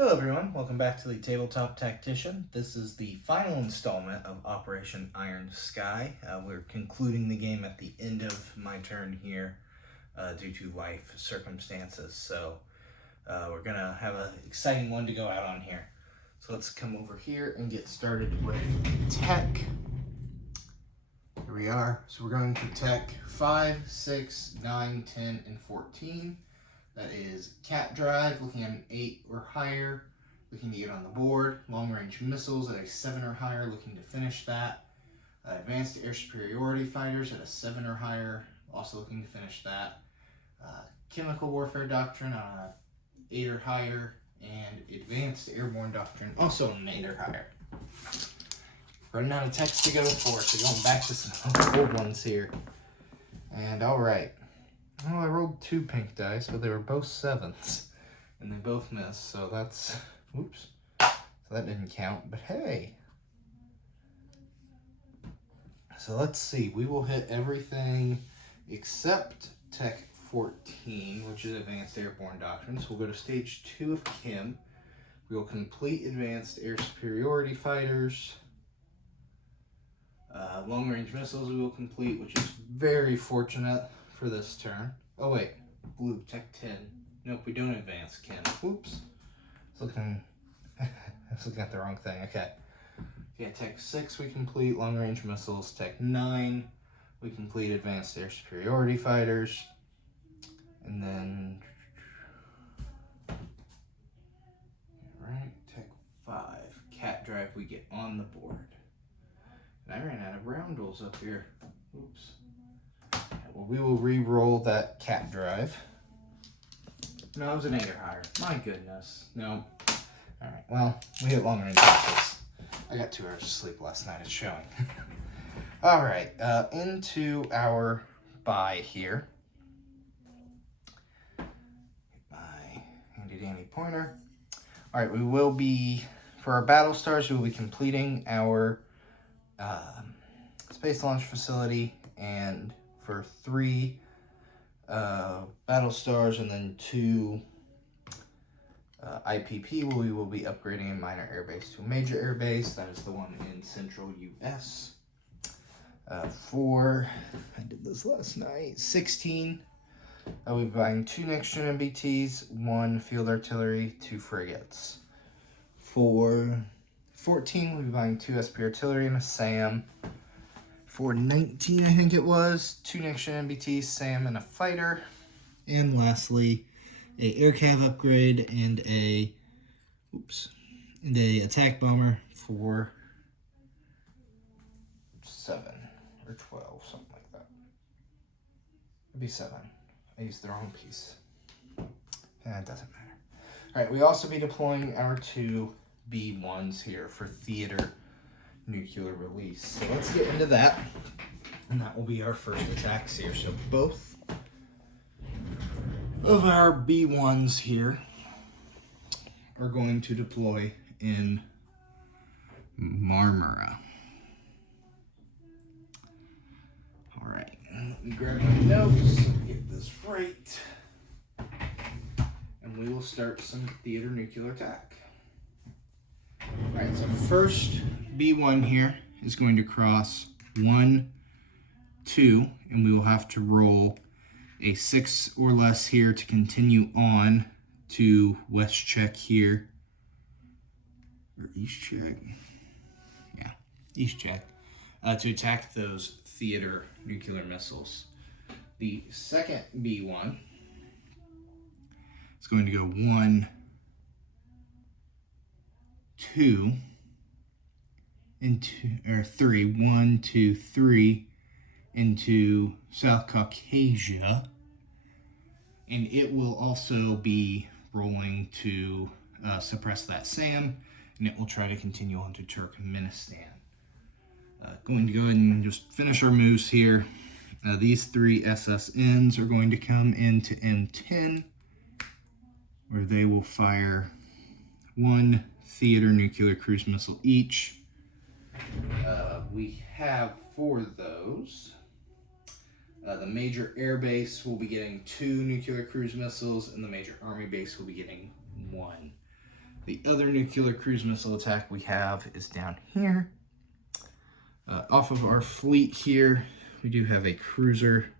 Hello everyone, welcome back to the Tabletop Tactician. This is the final installment of Operation Iron Sky. We're concluding the game at the end of my turn here due to life circumstances. So we're going to have an exciting one to go out on here. So let's come over here and get started with tech. Here we are. So we're going to tech 5, 6, 9, 10, and 14. That is cat drive, looking at an 8 or higher, looking to get on the board. Long range missiles at a 7 or higher, looking to finish that. Advanced air superiority fighters at a 7 or higher, also looking to finish that. Chemical warfare doctrine on an 8 or higher, and advanced airborne doctrine also on an 8 or higher. Running out of text to go for, so going back to some old ones here. And alright. Well, I rolled 2 pink dice, but they were both 7s, and they both missed, so that's, whoops, so that didn't count, but hey. So let's see, we will hit everything except Tech 14, which is Advanced Airborne Doctrine, so we'll go to Stage 2 of Kim. We will complete Advanced Air Superiority Fighters. Long Range Missiles we will complete, which is very fortunate for this turn. Oh wait, blue, Tech 10. Nope, we don't advance, Kim. Whoops. I was looking at the wrong thing. Okay. Yeah, Tech 6 we complete, Long Range Missiles. Tech 9 we complete Advanced Air Superiority Fighters. And then, right, Tech 5, Cat Drive we get on the board. And I ran out of roundels up here. Oops. Well, we will re-roll that cat drive. No, it was an 8 or higher. My goodness. No. Alright, well, we hit long range missiles. I got 2 hours of sleep last night, it's showing. Alright, into our buy here. My handy dandy pointer. Alright, we will be, for our battle stars, we will be completing our space launch facility, and for 3 battle stars and then 2 IPP, we will be upgrading a minor airbase to a major airbase. That is the one in central US. For, I did this last night, 16, I will be buying 2 next gen MBTs, 1 field artillery, 2 frigates. For 14, we'll be buying 2 SP artillery and a SAM. For 19, I think it was, 2 next gen MBTs, SAM, and a fighter. And lastly, a air cav upgrade and a attack bomber for 7 or 12, something like that. It'd be 7. I used the wrong piece. It doesn't matter. All right, we also be deploying our 2 B1s here for theater nuclear release. So let's get into that. And that will be our first attacks here. So both of our B1s here are going to deploy in Marmara. All right, let me grab my notes, get this right, and we will start some theater nuclear attack. All right, so first B1 here is going to cross 1, 2, and we will have to roll a 6 or less here to continue on to west check here, or east check, yeah, east check, to attack those theater nuclear missiles. The second B1 is going to go 1, 2, into, or 3, 1, 2, 3, into South Caucasia, and it will also be rolling to suppress that SAM, and it will try to continue on to Turkmenistan. Going to go ahead and just finish our moves here. These 3 SSNs are going to come into M10, where they will fire 1 theater nuclear cruise missile each. We have 4 of those. The major air base will be getting 2 nuclear cruise missiles, and the major army base will be getting 1. The other nuclear cruise missile attack we have is down here. Off of our fleet here, we do have a cruiser,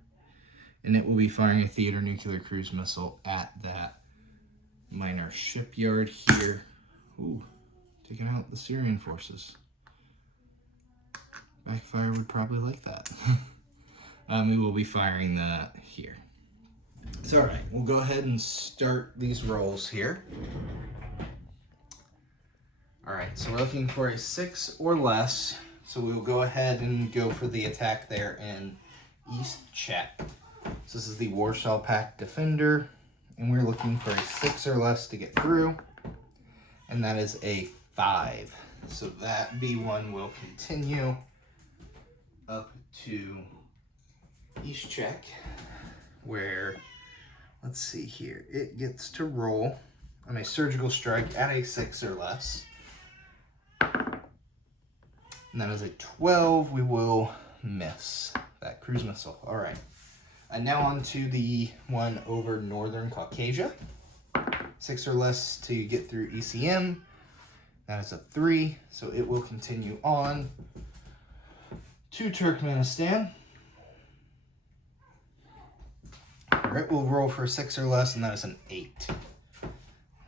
and it will be firing a theater nuclear cruise missile at that minor shipyard here. Ooh, taking out the Syrian forces. Backfire would probably like that. We will be firing that here. So, all right, we'll go ahead and start these rolls here. All right, so we're looking for a 6 or less. So we will go ahead and go for the attack there in East Czech. So this is the Warsaw Pact Defender, and we're looking for a 6 or less to get through, and that is a 5. So that B1 will continue up to East Czech, where, let's see here, it gets to roll on a surgical strike at a 6 or less. And that is a 12. We will miss that cruise missile. All right. And now on to the one over Northern Caucasia. 6 or less to get through ECM. That is a 3. So it will continue on to Turkmenistan. All right, we'll roll for 6 or less, and that is an 8.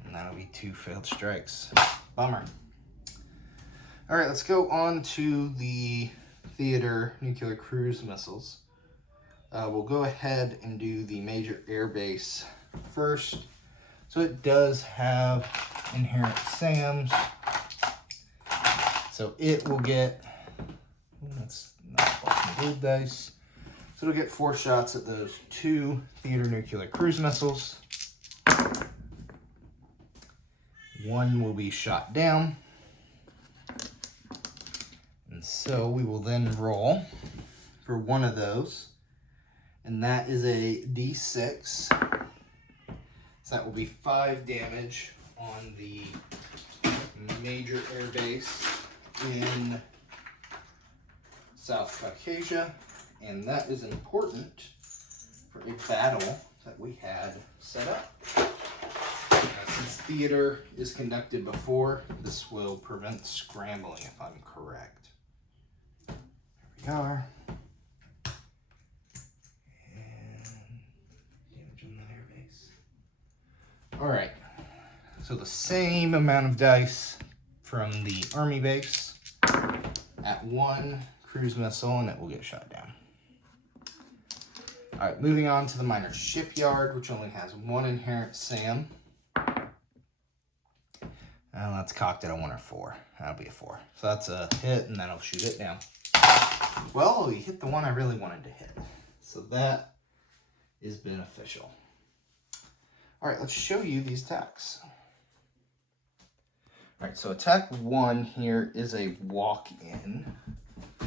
And that'll be 2 failed strikes. Bummer. All right, let's go on to the theater nuclear cruise missiles. We'll go ahead and do the major air base first. So it does have inherent SAMs. So it will get, that's not gold dice. So it'll get 4 shots at those 2 theater nuclear cruise missiles. 1 will be shot down. So we will then roll for one of those, and that is a D6. So that will be 5 damage on the major air base in South Caucasia, and that is important for a battle that we had set up. Since theater is conducted before, this will prevent scrambling if I'm correct. Are. And damage on that air base. All right, so the same amount of dice from the army base at 1 cruise missile, and it will get shot down. All right, moving on to the minor shipyard, which only has 1 inherent SAM. And that's cocked at a 1 or 4. That'll be a 4. So that's a hit, and that'll shoot it down. Well, we hit the one I really wanted to hit. So that is beneficial. All right, let's show you these attacks. All right, so attack 1 here is a walk-in. I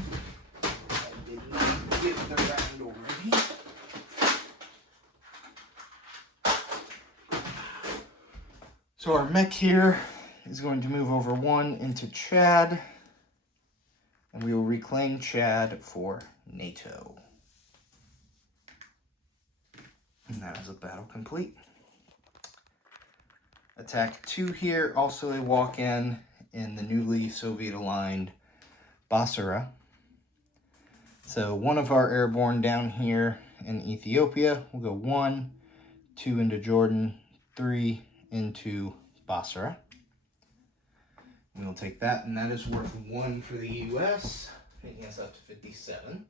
did not get the round already. So our mech here is going to move over 1 into Chad. And we will reclaim Chad for NATO. And that is a battle complete. Attack 2 here, also a walk-in the newly Soviet-aligned Basra. So one of our airborne down here in Ethiopia will go 1, 2 into Jordan, 3 into Basra. We will take that, and that is worth 1 for the U.S., taking us up to 57.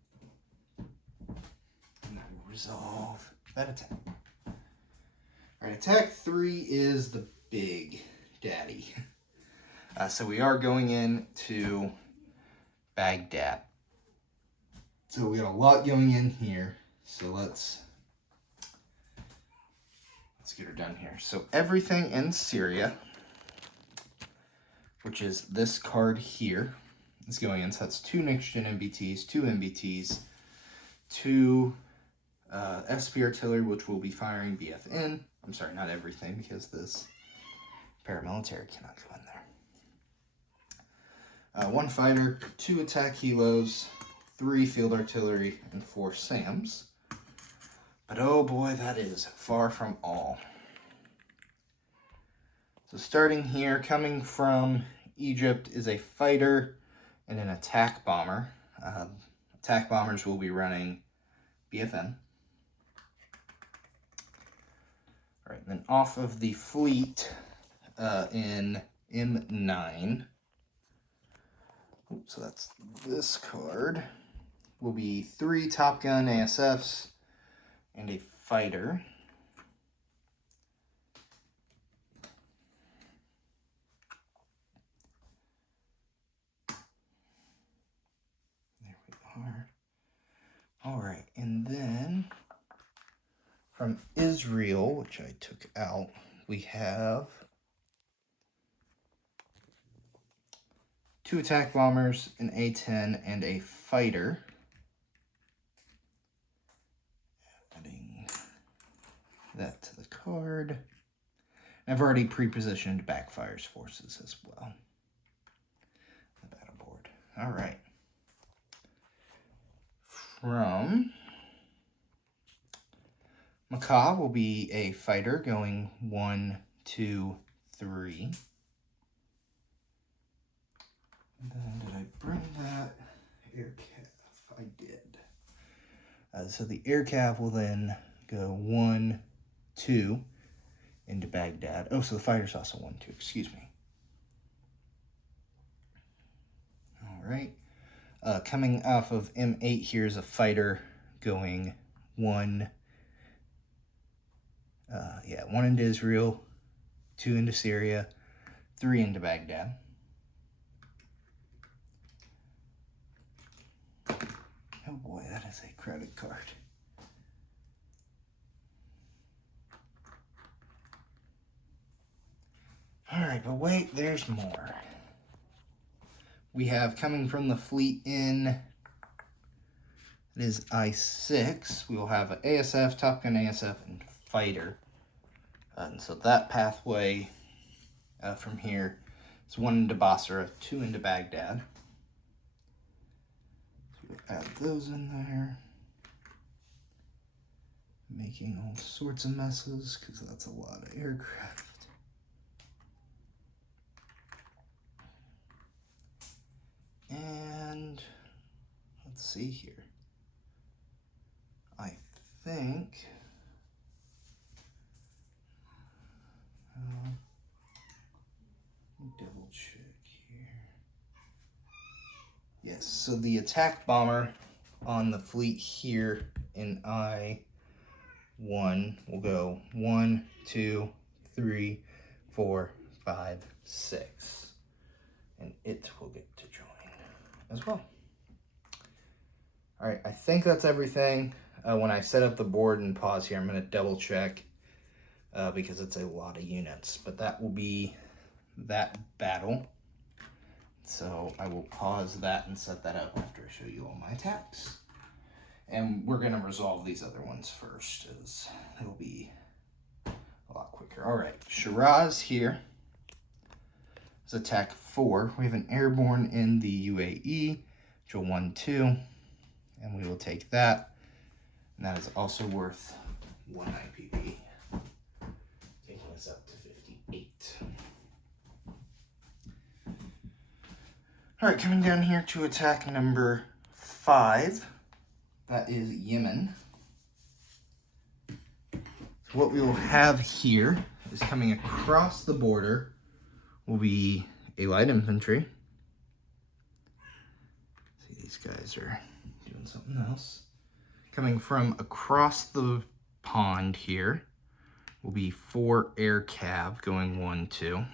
And that will resolve that attack. All right, attack 3 is the big daddy. So we are going into Baghdad. So we got a lot going in here. So let's get her done here. So everything in Syria, which is this card here, is going in. So that's 2 next-gen MBTs, 2 MBTs, 2 SP artillery, which will be firing BFN. I'm sorry, not everything, because this paramilitary cannot go in there. 1 fighter, 2 attack helos, 3 field artillery, and 4 SAMs. But oh boy, that is far from all. So starting here, coming from Egypt is a fighter and an attack bomber. Attack bombers will be running BFN. All right, then off of the fleet in M9. So that's this card. Will be 3 Top Gun ASFs and a fighter. There we are. All right, and then from Israel, which I took out, we have 2 attack bombers, an A-10, and a fighter. Adding that to the card. I've already pre-positioned Backfire's forces as well. The battle board. All right. From Macaw will be a fighter going 1, 2, 3. And then did I bring that air cav? I did. So the air cav will then go 1, 2 into Baghdad. Oh, so the fighter's also 1, 2. Excuse me. All right. Coming off of M8, here's a fighter going 1 into Israel, 2 into Syria, 3 into Baghdad. Oh boy, that is a credit card. All right, but wait, there's more. We have coming from the fleet in, it is I-6. We will have an ASF, Top Gun ASF, and fighter. And so that pathway from here is 1 into Basra, 2 into Baghdad. So we add those in there. Making all sorts of messes because that's a lot of aircraft. And let's see here. I think double check here. Yes, so the attack bomber on the fleet here in I-1 will go 1, 2, 3, 4, 5, 6. And it will get to join as well. All right, I think that's everything. When I set up the board and pause here, I'm going to double check because it's a lot of units. But that will be that battle. So I will pause that and set that up after I show you all my attacks. And we're going to resolve these other ones first, as it'll be a lot quicker. All right, Shiraz here is attack 4. We have an airborne in the UAE, which will 1, 2, and we will take that. And that is also worth 1 IPP, taking us up to 58. All right, coming down here to attack number 5. That is Yemen. So what we will have here is coming across the border will be a light infantry. See, these guys are doing something else. Coming from across the pond here will be 4 air cav going 1, 2.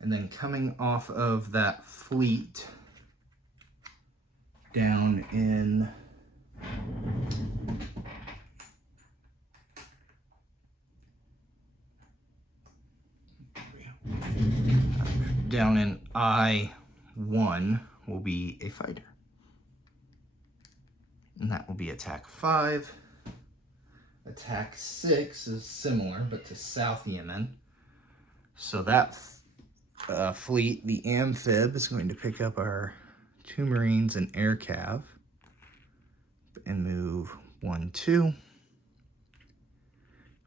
And then coming off of that fleet down in I-1 will be a fighter. And that will be attack 5. Attack 6 is similar, but to South Yemen. So that fleet, the amphib, is going to pick up our 2 Marines and air cav and move 1, 2.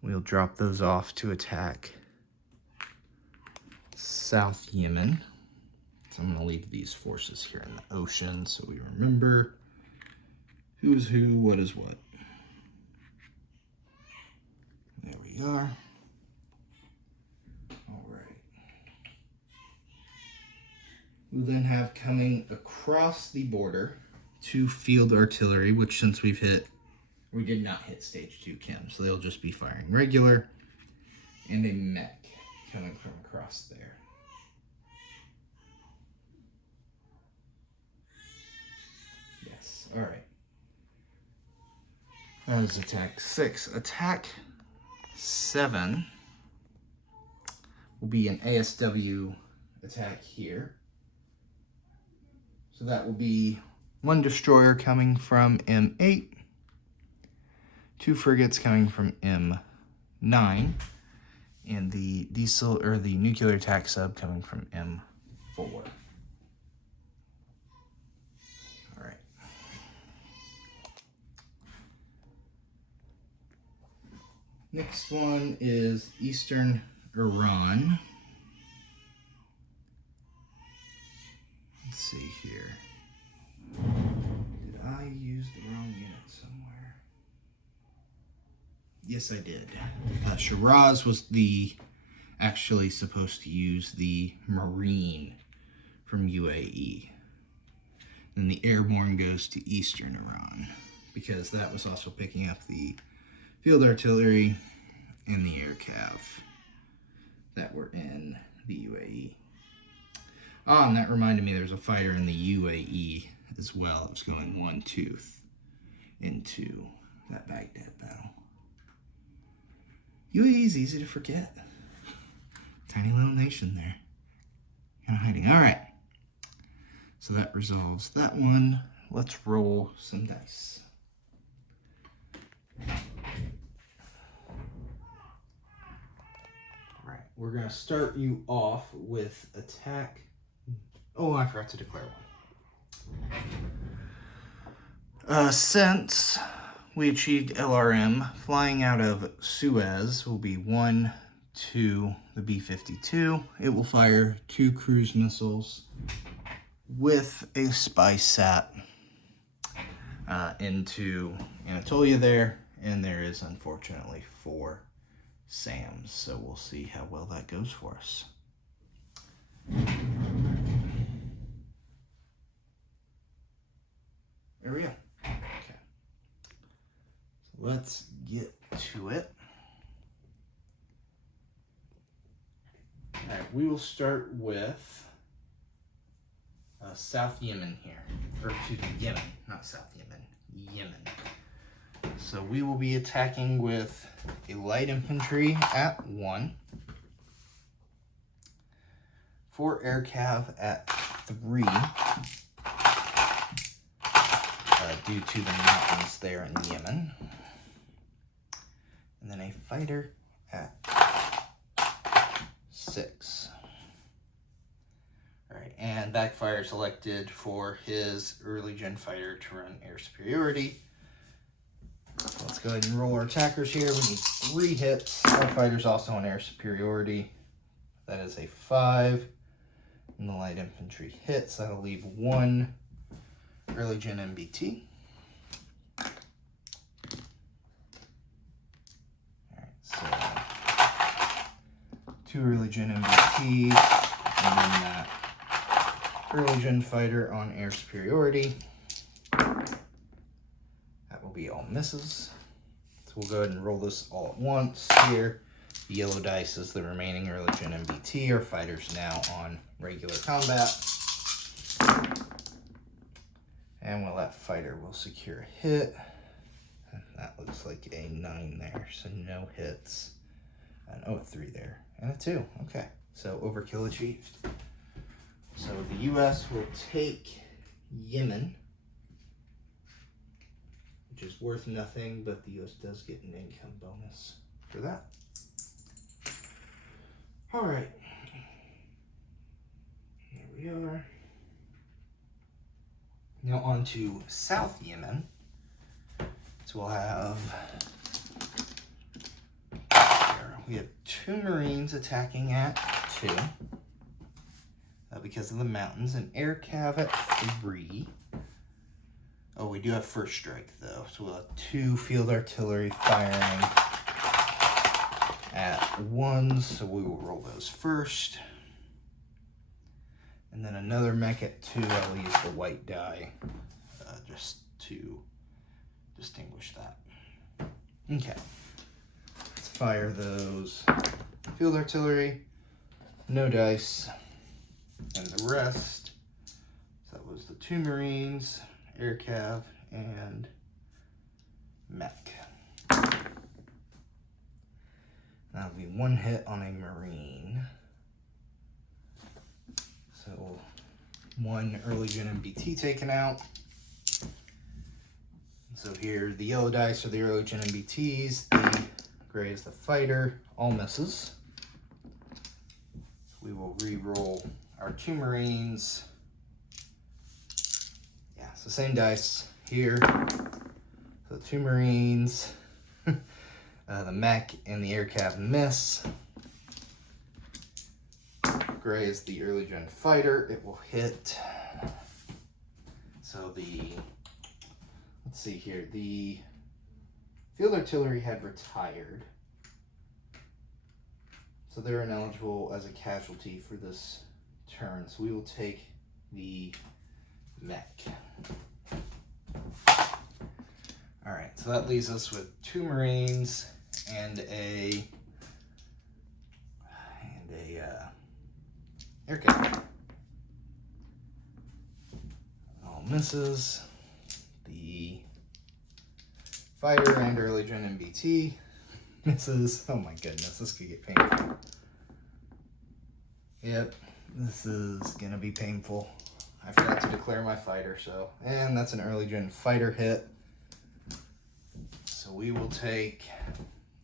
We'll drop those off to attack South Yemen. So I'm going to leave these forces here in the ocean so we remember who's who, what is what. There we are. All right. We'll then have coming across the border 2 field artillery, which since we did not hit stage 2 chem, so they'll just be firing regular, and a mech coming from across there. Yes, all right. That is attack 6. Attack 7 will be an ASW attack here. So that will be 1 destroyer coming from M8, 2 frigates coming from M9, and the nuclear attack sub coming from M4. All right. Next one is Eastern Iran. Let's see here. Did I use the wrong unit somewhere? Yes, I did. Shiraz was actually supposed to use the Marine from UAE. Then the airborne goes to Eastern Iran because that was also picking up the field artillery and the air cav that were in the UAE. Oh, and that reminded me there's a fighter in the UAE as well. It was going 1 tooth into that Baghdad battle. UAE is easy to forget. Tiny little nation there. Kind of hiding. All right. So that resolves that one. Let's roll some dice. All right. We're going to start you off with attack. Oh, I forgot to declare one. Since we achieved LRM, flying out of Suez will be 1 to the B-52. It will fire 2 cruise missiles with a spy sat into Anatolia there, and there is unfortunately 4 SAMs, so we'll see how well that goes for us. There we go. Okay. So let's get to it. All right, we will start with South Yemen here. Or excuse me, Yemen, not South Yemen, Yemen. So we will be attacking with a light infantry at 1. 4 air cav at 3. Due to the mountains there in Yemen. And then a fighter at 6. All right, and Backfire selected for his early gen fighter to run air superiority. Let's go ahead and roll our attackers here. We need 3 hits. Our fighter's also on air superiority. That is a 5. And the light infantry hits. That'll leave 1 early gen MBT. Alright, so 2 early gen MBT, and then that early gen fighter on air superiority. That will be all misses. So we'll go ahead and roll this all at once here. The yellow dice is the remaining early gen MBT. Our fighter's now on regular combat. And well, that fighter will secure a hit. And that looks like a 9 there, so no hits. And a 3 there, and a 2. Okay, so overkill achieved. So the U.S. will take Yemen, which is worth nothing, but the U.S. does get an income bonus for that. All right, here we are. Now on to South Yemen. So we'll have, we have 2 Marines attacking at 2. because of the mountains. An air cav at 3. Oh, we do have first strike though, so we'll have 2 field artillery firing at 1, so we will roll those first. And then another mech at 2, I'll use the white die just to distinguish that. Okay, let's fire those field artillery, no dice, and the rest. So that was the 2 Marines, air cav, and mech. That'll be 1 hit on a Marine. So 1 early gen MBT taken out. So here the yellow dice are the early gen MBTs, the gray is the fighter, all misses. We will re-roll our 2 Marines. Yeah, so same dice here. So 2 Marines, the mech and the air cav miss. Gray is the early gen fighter. It will hit. So let's see here. The field artillery had retired, so they're ineligible as a casualty for this turn. So we will take the mech. All right, so that leaves us with 2 Marines and a air cav. All misses. The fighter and early gen MBT misses. Oh my goodness, this could get painful. Yep, this is gonna be painful. I forgot to declare my fighter, and that's an early gen fighter hit. So we will take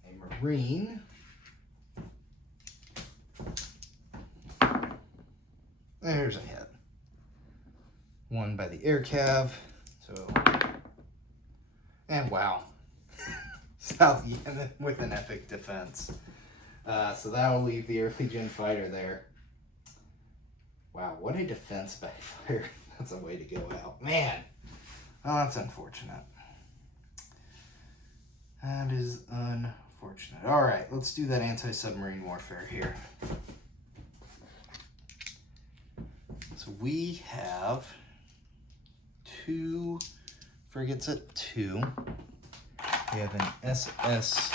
a Marine. There's a hit. 1 by the air cav. So, and wow. South Yemen with an epic defense. So that will leave the early gen fighter there. Wow, what a defense by fire. That's a way to go out. Man, oh, that's unfortunate. That is unfortunate. All right, let's do that anti-submarine warfare here. So we have 2 frigates at 2. We have an SS.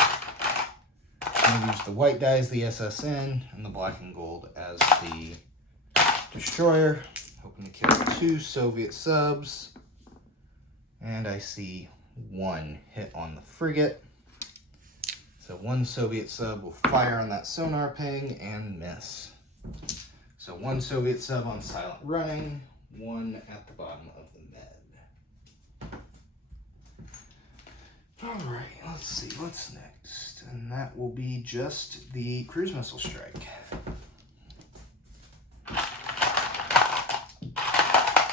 I'm going to use the white die as the SSN and the black and gold as the destroyer. Hoping to kill 2 Soviet subs. And I see 1 hit on the frigate. So 1 Soviet sub will fire on that sonar ping and miss. So 1 Soviet sub on silent running, 1 at the bottom of the med. All right, let's see what's next. And that will be just the cruise missile strike.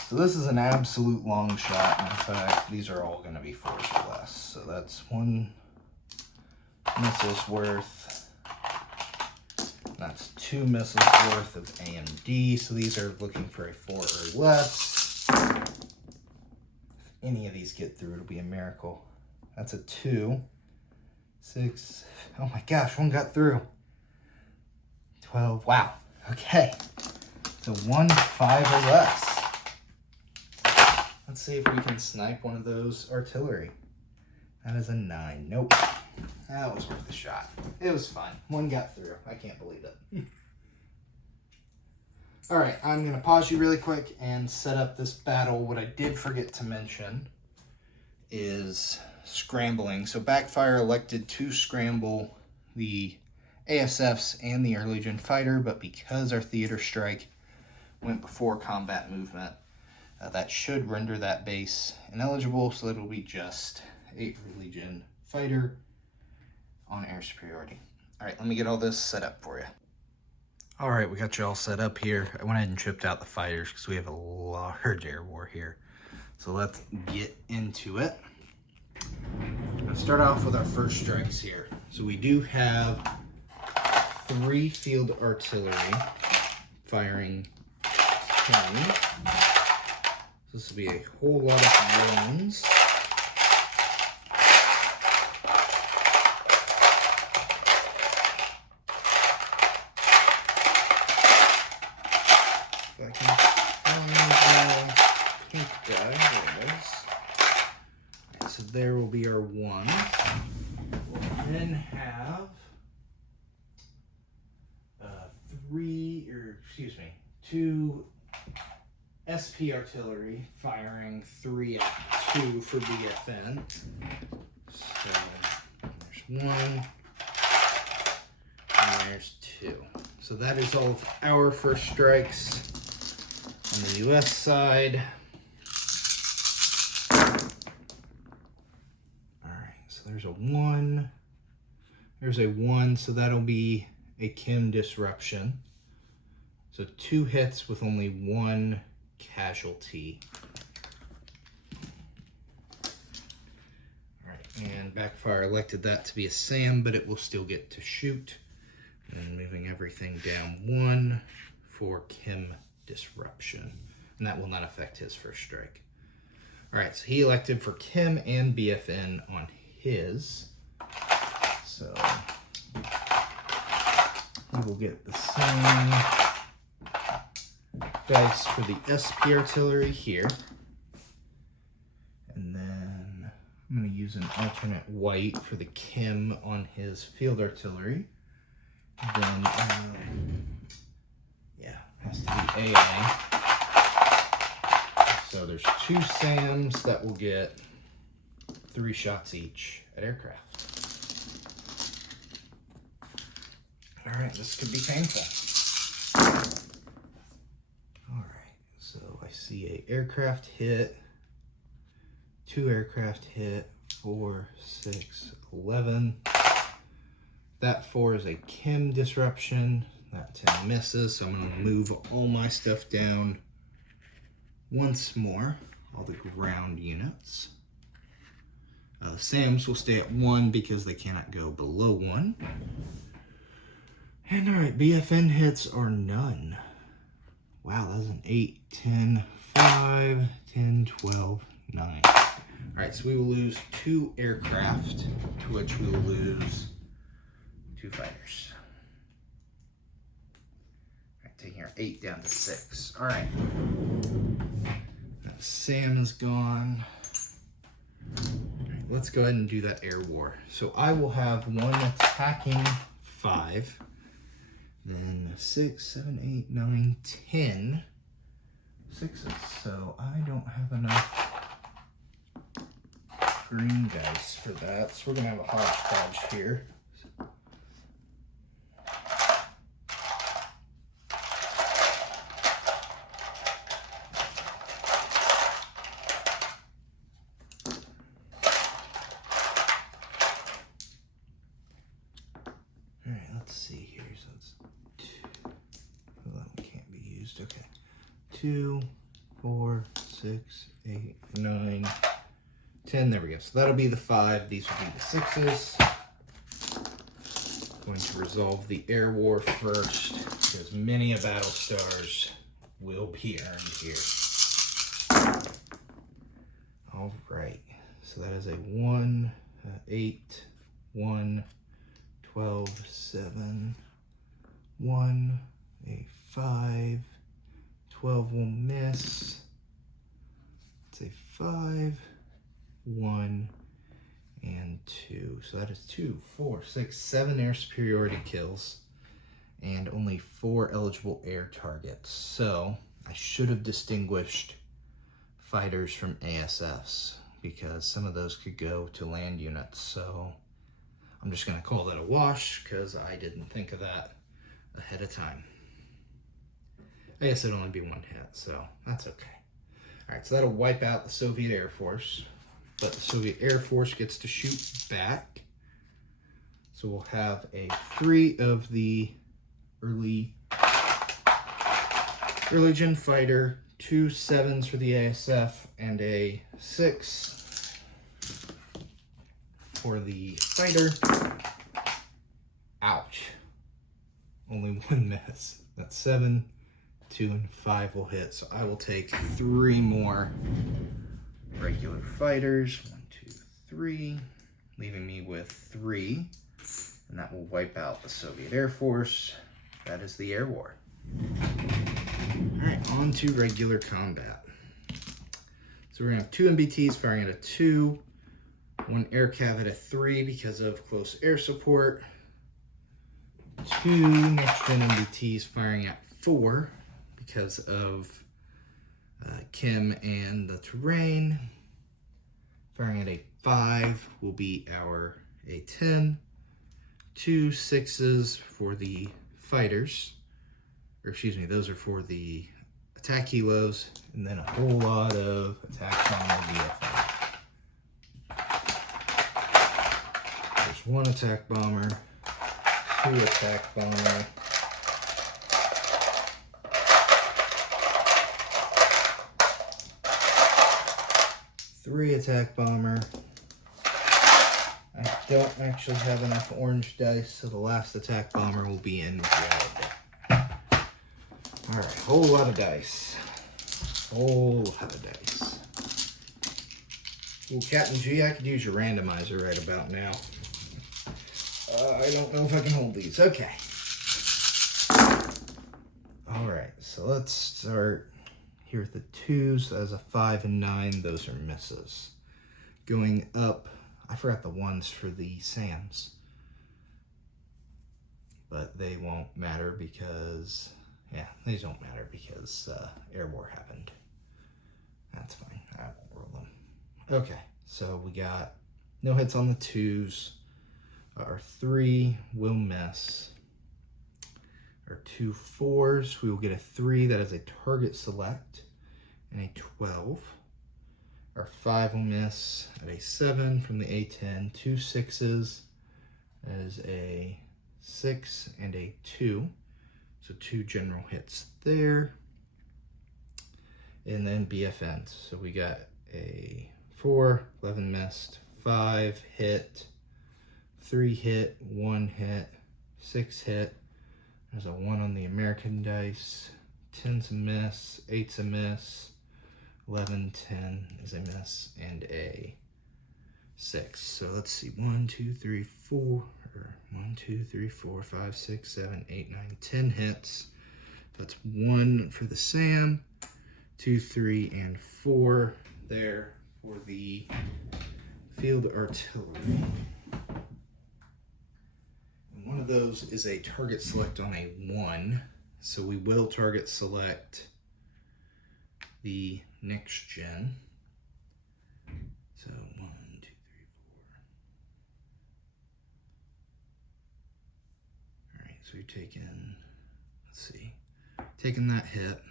So this is an absolute long shot. In fact, these are all going to be 4s or less. So that's 1 missile's worth. That's 2 missiles worth of AMD, so these are looking for a 4 or less. If any of these get through, it'll be a miracle. That's a 2. 6. Oh my gosh, 1 got through. 12. Wow. Okay. So 1, 5 or less. Let's see if we can snipe one of those artillery. That is a 9. Nope. That was worth a shot. It was fun. 1 got through. I can't believe it. All right, I'm going to pause you really quick and set up this battle. What I did forget to mention is scrambling. So Backfire elected to scramble the ASFs and the early gen fighter, but because our theater strike went before combat movement, that should render that base ineligible, so it'll be just a early gen fighter on air superiority. All right, let me get all this set up for you. All right, we got you all set up here. I went ahead and chipped out the fighters because we have a large air war here. So let's get into it. Let's start off with our first strikes here. So we do have 3 field artillery firing 10. This will be a whole lot of ones. If I can find the pink die, there it is. Right, so there will be our ones. We'll then have two SP artillery firing 3 at 2 for BFN. So there's 1 and there's 2. So that is all of our first strikes on the US side. Alright, so there's a 1. There's a 1, so that'll be a chem disruption. So 2 hits with only 1 casualty. Alright, and backfire elected that to be a SAM, but it will still get to shoot. And moving everything down 1 for chem disruption. And that will not affect his first strike. Alright, so he elected for chem and BFN on his. So he will get the same dice for the SP artillery here. And then I'm going to use an alternate white for the chem on his field artillery. Then, yeah, has to be AI. So there's 2 SAMs that will get 3 shots each at aircraft. All right, this could be painful. All right, so I see a aircraft hit, 2 aircraft hit, 4, 6, 11. That 4 is a chem disruption. That 10 misses, so I'm going to move all my stuff down once more, all the ground units. SAMs will stay at 1 because they cannot go below 1. And all right, BFN hits are none. Wow, that's an 8, 10, 5, 10, 12, 9. All right, so we will lose 2 aircraft, to which we will lose 2 fighters. All right, taking our 8 down to 6. All right. That SAM is gone. All right, let's go ahead and do that air war. So I will have 1 attacking 5. Then 6, 7, 8, 9, 10 sixes. So I don't have enough green dice for that. So we're going to have a hodgepodge here. All right, let's see here. So it's 2. Well, that one can't be used. Okay. 2, 4, 6, 8, 9, 10. There we go. So that'll be the 5. These will be the 6s. Going to resolve the air war first, because many a battle stars will be earned here. All right. So that is a 1, 8, 1, 12, 7, 1, a 5, 12 will miss. It's a 5, 1, and 2. So that is 2, 4, 6, 7 air superiority kills and only 4 eligible air targets. So I should have distinguished fighters from ASFs because some of those could go to land units. So I'm just going to call that a wash because I didn't think of that ahead of time. I guess it'd only be 1 hit, so that's okay. All right, so that'll wipe out the Soviet Air Force, but the Soviet Air Force gets to shoot back. So we'll have a 3 of the early gen fighter, 2 7s for the ASF, and a 6 for the fighter. Ouch. Only 1 miss. That's 7, 2 and 5 will hit. So I will take 3 more regular fighters. 1, 2, 3, leaving me with 3. And that will wipe out the Soviet Air Force. That is the air war. All right, on to regular combat. So we're gonna have 2 MBTs firing at a 2, 1 air cav at a 3 because of close air support, 2 next-gen MBTs firing at 4 because of Kim and the terrain. Firing at a 5 will be our A-10. 2 6s for the fighters, or excuse me, those are for the attack helos, and then a whole lot of attack bomber BFM. There's 1 attack bomber, 2 attack bomber, 3 attack bomber. I don't actually have enough orange dice, so the last attack bomber will be in red. Alright, whole lot of dice. Whole lot of dice. Well, Captain G, I could use your randomizer right about now. I don't know if I can hold these. Okay. Alright, so let's start here with the 2s. As a 5 and 9, those are misses. Going up, I forgot the 1s for the SAMs, but they won't matter because, yeah, these don't matter because air war happened. That's fine, I won't roll them. Okay, so we got no hits on the 2s. Our 3 will miss. Our 2 4s, we will get a 3 that is a target select and a 12. Our 5 will miss at a 7 from the A-10. 2 6s as a 6 and a 2. So 2 general hits there. And then BFNs. So we got a 4, 11 missed, 5 hit, 3 hit, 1 hit, 6 hit. There's a 1 on the American dice. 10's a miss, 8's a miss. 11, 10 is a miss, and a 6. So let's see, 1, 2, 3, 4, or 1, 2, 3, 4, 5, 6, 7, 8, 9, 10 hits. That's 1 for the SAM, 2, 3, and 4 there for the field artillery. And one of those is a target select on a 1, so we will target select the next gen. So 1, 2, 3, 4. All right, so you're taking, let's see, taking that hit,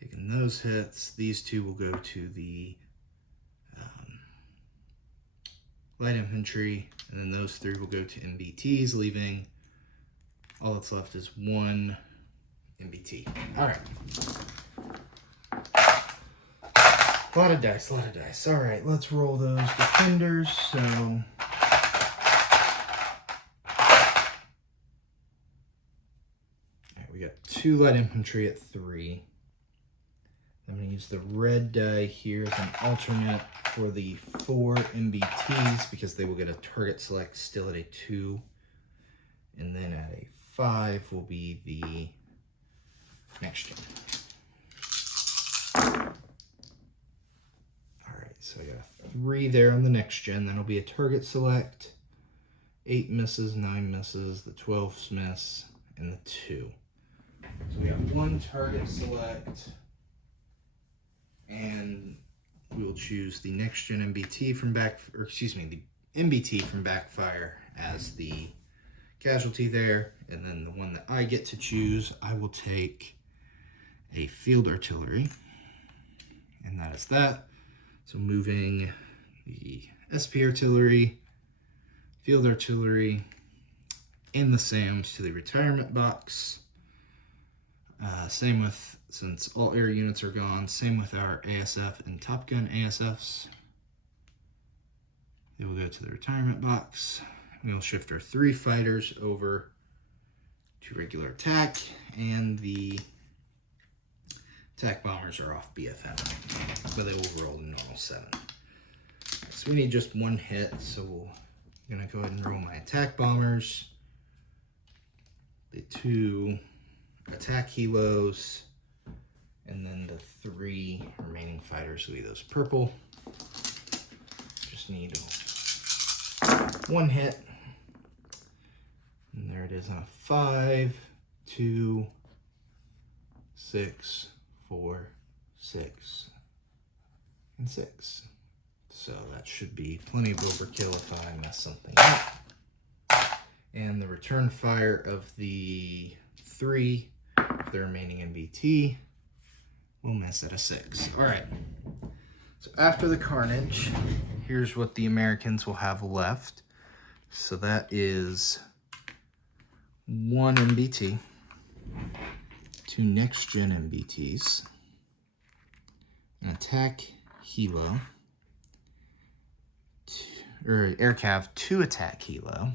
taking those hits. These 2 will go to the light infantry, and then those 3 will go to MBTs, leaving all that's left is 1 MBT. All right. A lot of dice, a lot of dice. All right, let's roll those defenders. So, all right, we got 2 light infantry at 3. I'm going to use the red die here as an alternate for the 4 MBTs because they will get a target select still at a 2. And then at a 5 will be the next gen. Alright, so I got a 3 there on the next gen. That'll be a target select. 8 misses, 9 misses, the 12s miss, and the 2. So we have 1 target select. And we will choose the next gen MBT from the MBT from backfire as the casualty there. And then the one that I get to choose, I will take a field artillery. And that is that. So moving the SP artillery, field artillery, and the SAMs to the retirement box. Same with, since all air units are gone, same with our ASF and Top Gun ASFs. They will go to the retirement box. We will shift our 3 fighters over 2 regular attack, and the attack bombers are off BFM, but they will roll a normal 7. So we need just 1 hit, so I'm gonna go ahead and roll my attack bombers, the 2 attack helos, and then the 3 remaining fighters will be those purple. Just need 1 hit. And there it is on a 5, 2, 6, 4, 6, and 6. So that should be plenty of overkill if I mess something up. And the return fire of the 3, the remaining MBT, will miss at a 6. All right. So after the carnage, here's what the Americans will have left. So that is 1 MBT, 2 next-gen MBTs, an attack helo, or aircav, 2 attack helo,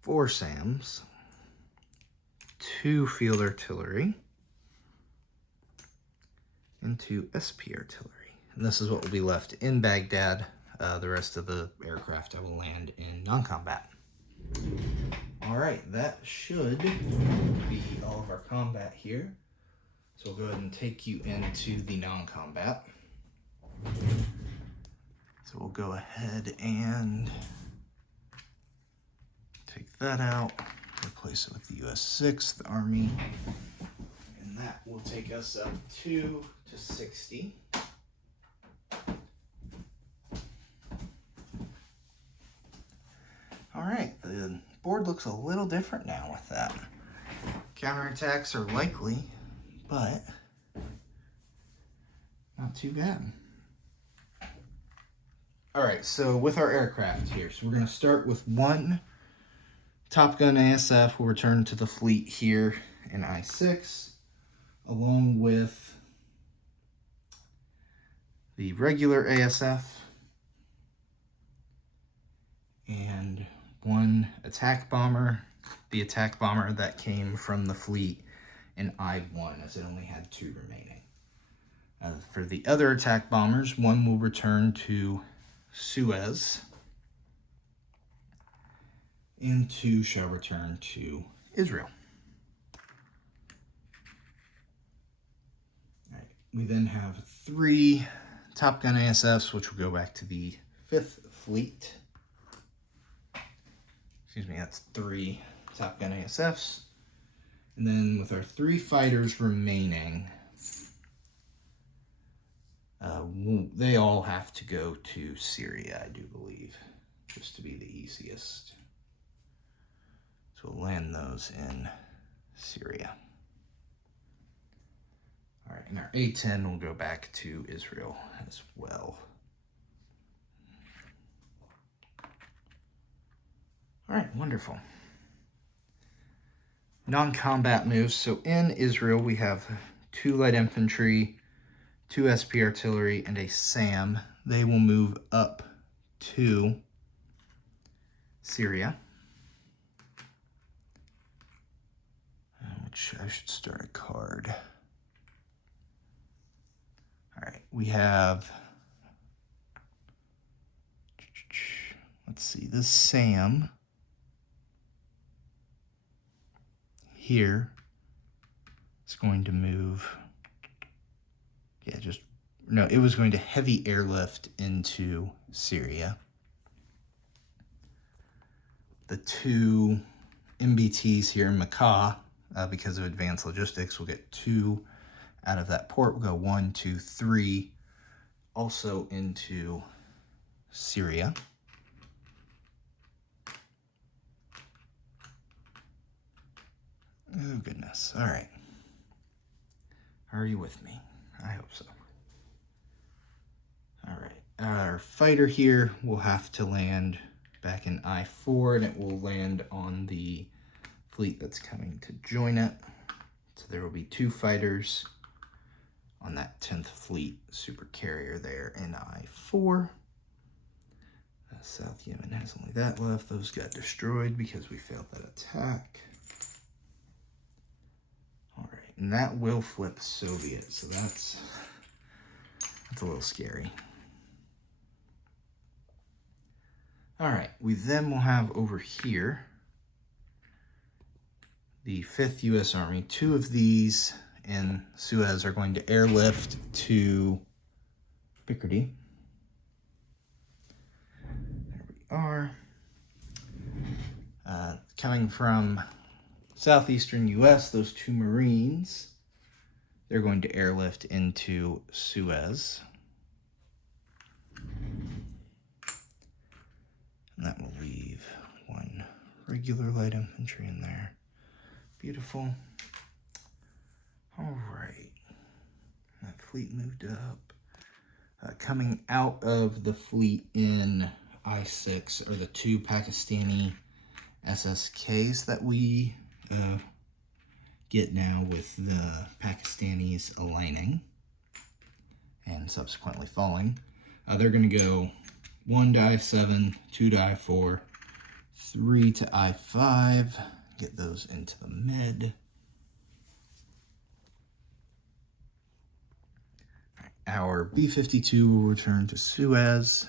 4 SAMs, 2 field artillery, and 2 SP artillery. And this is what will be left in Baghdad. The rest of the aircraft I will land in non-combat. All right, that should be all of our combat here. So we'll go ahead and take you into the non-combat. So we'll go ahead and take that out, replace it with the US 6th Army, and that will take us up 2 to 60. All right, the board looks a little different now with that. Counterattacks are likely, but not too bad. All right, so with our aircraft here, so we're going to start with 1 Top Gun ASF. Will return to the fleet here in I-6, along with the regular ASF and 1 attack bomber, the attack bomber that came from the fleet in I-1, as it only had 2 remaining. For the other attack bombers, 1 will return to Suez, and 2 shall return to Israel. All right. We then have 3 Top Gun ASFs, which will go back to the 5th Fleet. Excuse me, that's 3 Top Gun ASFs. And then with our 3 fighters remaining, they all have to go to Syria, I do believe, just to be the easiest. So we'll land those in Syria. All right, and our A-10 will go back to Israel as well. All right, wonderful. Non-combat moves. So in Israel, we have 2 light infantry, 2 SP artillery, and a SAM. They will move up to Syria, which I should start a card. All right, we have, let's see, this SAM here is going to move, it was going to heavy airlift into Syria. The 2 MBTs here in Makkah, because of advanced logistics, will get 2 out of that port. We'll go 1, 2, 3, also into Syria. Oh, goodness. All right. Are you with me? I hope so. All right. Our fighter here will have to land back in I-4, and it will land on the fleet that's coming to join it. So there will be 2 fighters on that 10th Fleet super carrier there in I-4. South Yemen has only that left. Those got destroyed because we failed that attack. All right, and that will flip Soviet, so that's a little scary. All right, we then will have over here the 5th U.S. Army. 2 of these in Suez are going to airlift to Picardy. There we are. Coming from southeastern U.S., those 2 Marines, they're going to airlift into Suez. And that will leave 1 regular light infantry in there. Beautiful. All right. That fleet moved up. Coming out of the fleet in I-6 are the 2 Pakistani SSKs that we get now with the Pakistanis aligning and subsequently falling. They're going to go 1 to I-7, 2 to I-4, 3 to I-5. Get those into the mid. Our B-52 will return to Suez.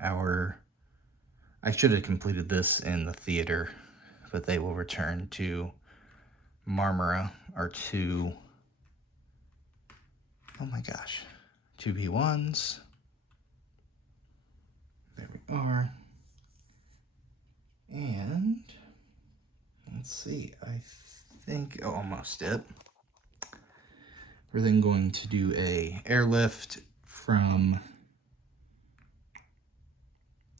I should have completed this in the theater, but they will return to Marmara, our 2, oh my gosh, 2 B-1s. There we are. And let's see, I think, oh, almost it. We're then going to do a airlift from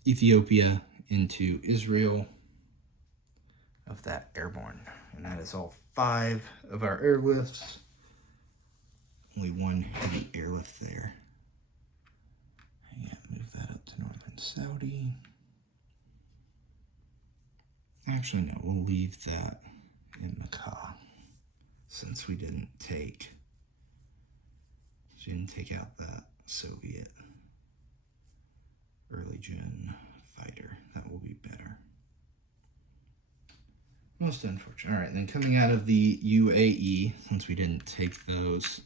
Ethiopia into Israel of that airborne. And that is all 5 of our airlifts. Only 1 heavy airlift there. Yeah, move that up to northern Saudi. Actually, no, we'll leave that in Makkah since we didn't take out that Soviet early June fighter. That will be better. Most unfortunate. All right, then coming out of the UAE, since we didn't take those,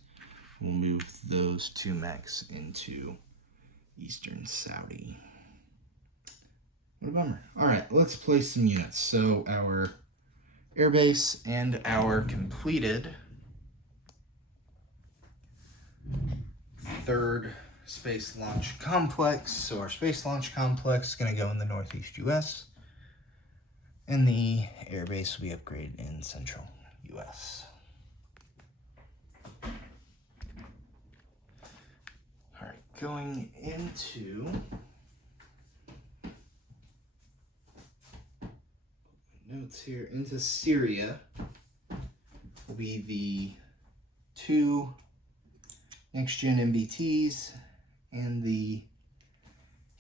we'll move those 2 mechs into eastern Saudi. What a bummer. All right, let's place some units. So our airbase and our completed 3rd space launch complex. So our space launch complex is going to go in the northeast U.S. and the airbase will be upgraded in central U.S. All right, going into notes here, into Syria will be the 2 next-gen MBTs and the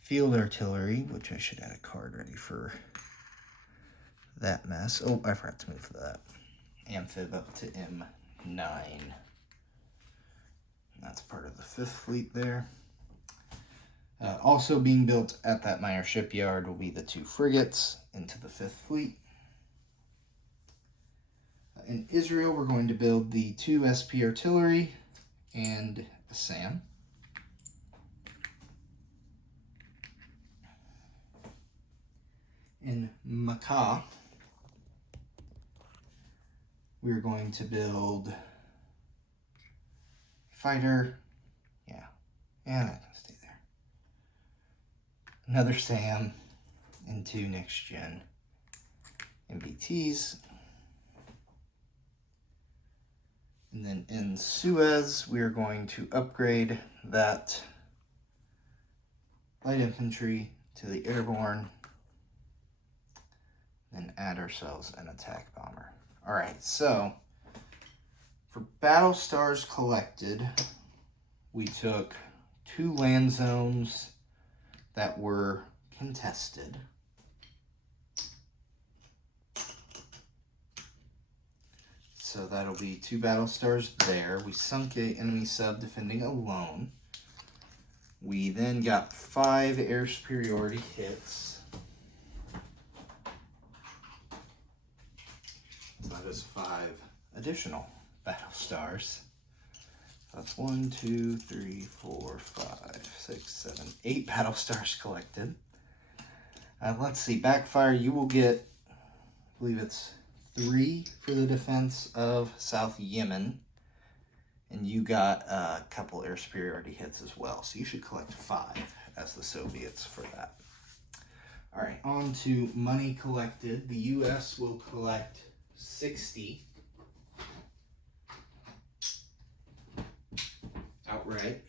field artillery, which I should add a card ready for that mess. Oh, I forgot to move that amphib up to M9. That's part of the 5th Fleet there. Also being built at that minor shipyard will be the 2 frigates into the 5th Fleet. In Israel, we're going to build the 2 SP artillery and a SAM. In Makkah, we're going to build fighter, and that can stay there. Another SAM and 2 next-gen MBTs. And then in Suez, we are going to upgrade that light infantry to the airborne, then add ourselves an attack bomber. All right, so for battle stars collected, we took 2 land zones that were contested. So that'll be 2 battle stars there. We sunk a enemy sub defending alone. We then got 5 air superiority hits. So that is 5 additional battle stars. That's 1, 2, 3, 4, 5, 6, 7, 8 battle stars collected. Let's see, backfire, you will get, I believe it's 3 for the defense of South Yemen. And you got a couple air superiority hits as well. So you should collect 5 as the Soviets for that. All right, on to money collected. The U.S. will collect 60 outright.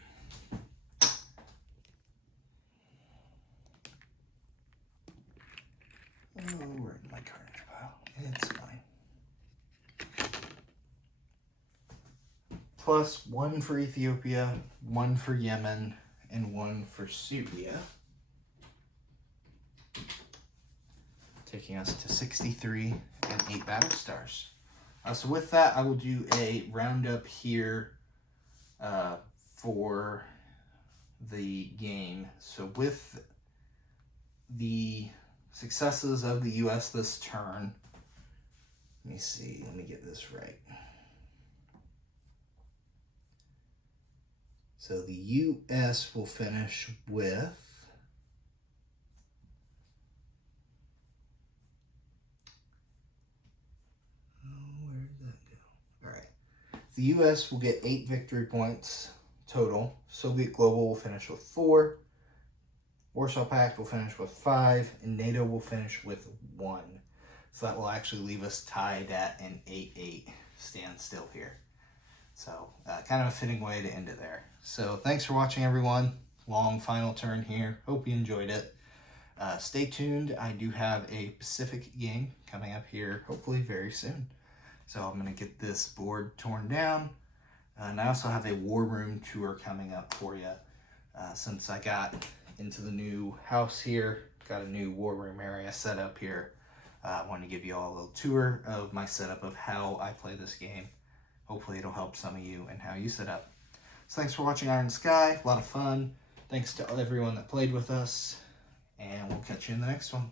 Oh, where did my carnage pile? It's fine. Plus 1 for Ethiopia, 1 for Yemen, and 1 for Syria. Taking us to 63 and 8 battle stars. So with that, I will do a roundup here for the game. So with the successes of the U.S. this turn, let me see, let me get this right. So the U.S. will finish with where did that go? All right. The U.S. will get 8 victory points total. Soviet Global will finish with 4. Warsaw Pact will finish with 5. And NATO will finish with 1. So that will actually leave us tied at an 8-8 standstill here. So kind of a fitting way to end it there. So thanks for watching, everyone. Long final turn here. Hope you enjoyed it. Stay tuned. I do have a Pacific game coming up here, hopefully very soon. So I'm going to get this board torn down. And I also have a War Room tour coming up for you. Since I got into the new house here, got a new War Room area set up here. I wanted to give you all a little tour of my setup of how I play this game. Hopefully it'll help some of you in how you set up. So thanks for watching Iron Sky. A lot of fun. Thanks to everyone that played with us. And we'll catch you in the next one.